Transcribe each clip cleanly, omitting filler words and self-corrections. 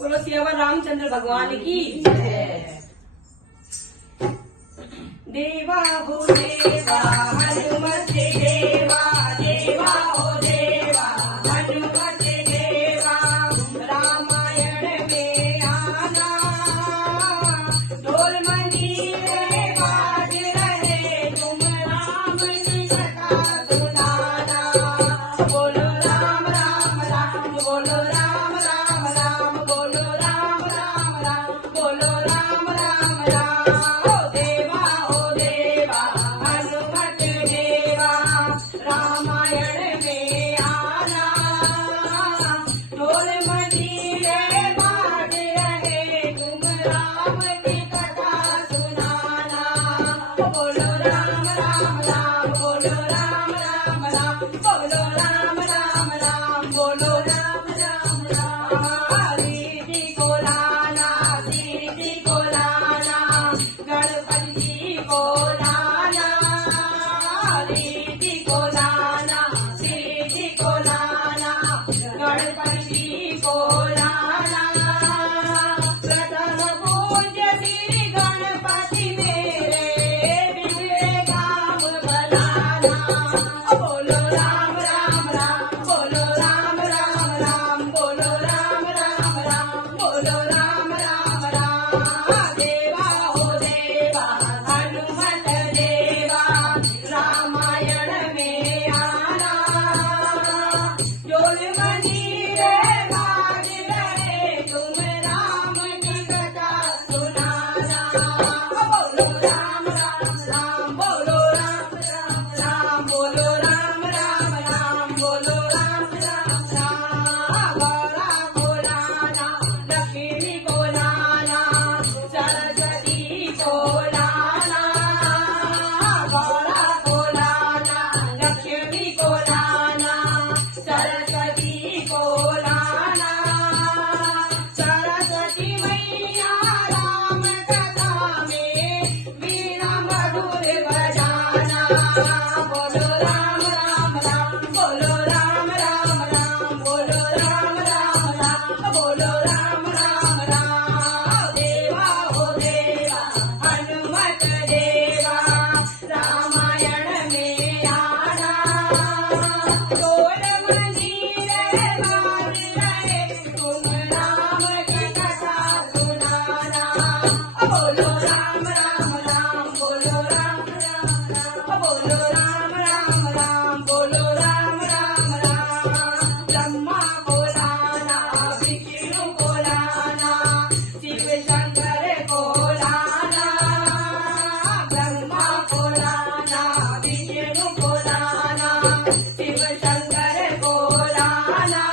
बोलो सियावर रामचंद्र भगवान की जय। देवा हो देवा हनुमत देवा, देवा हो देवा हनुमत देवा, रामायण में आना ढोल मंजीरे बाज रहे, तुम राम की कथा सुनाना। बोलो राम राम राम, बोलो राम राम राम, बोलो राम राम राम, बोलो राम राम राम। हो देवा हनुमत देवा, रामायण में आना ढोल मंजीरे बाज रहे, तुम राम की कथा सुनाना। बोलो राम राम राम, बोलो राम राम राम, बोलो राम राम राम, बोलो राम राम राम। सीधी को लाना, सीधी को लाना, गणपति जी को लाना, सीधी को लाना, सीधी को लाना, गणपति जी को लाना। प्रथम पूज्य श्री गणपति मेरे, बिगड़े काम बनाना। बोलो राम राम राम, बोलो राम राम राम, बोलो राम राम राम, बोलो राम राम राम। देवा हो देवा हनुमत देवा, रामायण में आना ढोल मंजीरे बाज रहे, तुम राम की कथा सुनाना। बोलो राम राम राम, बोलो राम राम राम, बोलो राम राम राम, बोलो राम राम राम। गौरा को लाना, लक्ष्मी को लाना, सरस्वती को लाना। गौरा को लाना, लक्ष्मी को लाना, सरस्वती को लाना। सरस्वती मैया राम कथा में वीणा मधुर बजाना। बोलो राम राम राम, बोलो राम राम राम, बोलो राम राम राम, बोलो राम राम राम। देवा हो देवा हनुमत देवा, रामायण में आना ढोल मंजीरे बाज रहे, तुम राम की कथा सुनाना। बोलो राम राम राम, बोलो राम राम राम, बोलो राम राम राम, बोलो राम राम राम। ब्रह्मा को लाना, विष्णु को लाना, शिव शंकर को लाना। ब्रह्मा को लाना, विष्णु को लाना, शिव शंकर को लाना।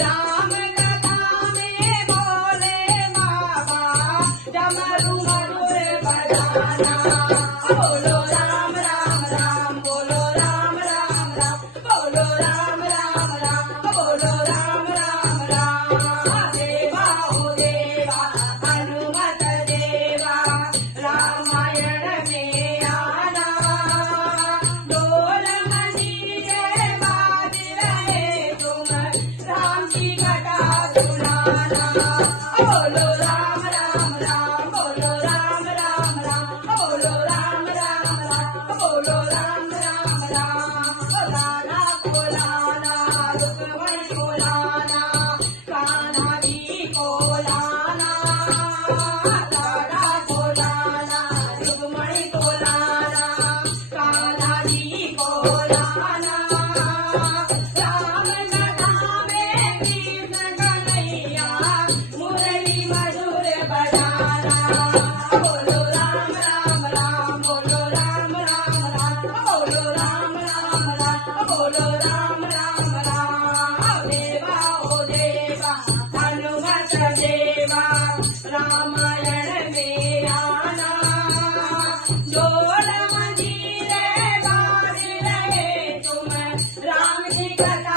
राम कथा में बोले बाबा, डमरू मधुर बजाना। बोलो राम राम राम, बोलो राम राम राम, बोलो राम राम राम, बोलो राम राम राम। देवा हो देवा हनुमत देवा, रामायण में आना ढोल मंजीरे बाज रहे, तुम राम की कथा सुनाना। बोलो राम राम राम, बोलो राम राम राम, बोलो राम राम राम, बोलो राम राम राम। लाला को लाना, रुक्मणी को लाना, कान्हा जी को लाना। लाला को लाना, रुक्मणी को लाना, कान्हा जी को लाना। राम कथा में कृष्ण कन्हैया, मुरली मधुर बजाना। बोलो राम राम राम, बोलो राम राम राम, बोलो राम राम राम, बोलो राम राम राम। देवा हो देवा हनुमत देवा, रामायण में आना ढोल मंजीरे बाज रहे, तुम राम की कथा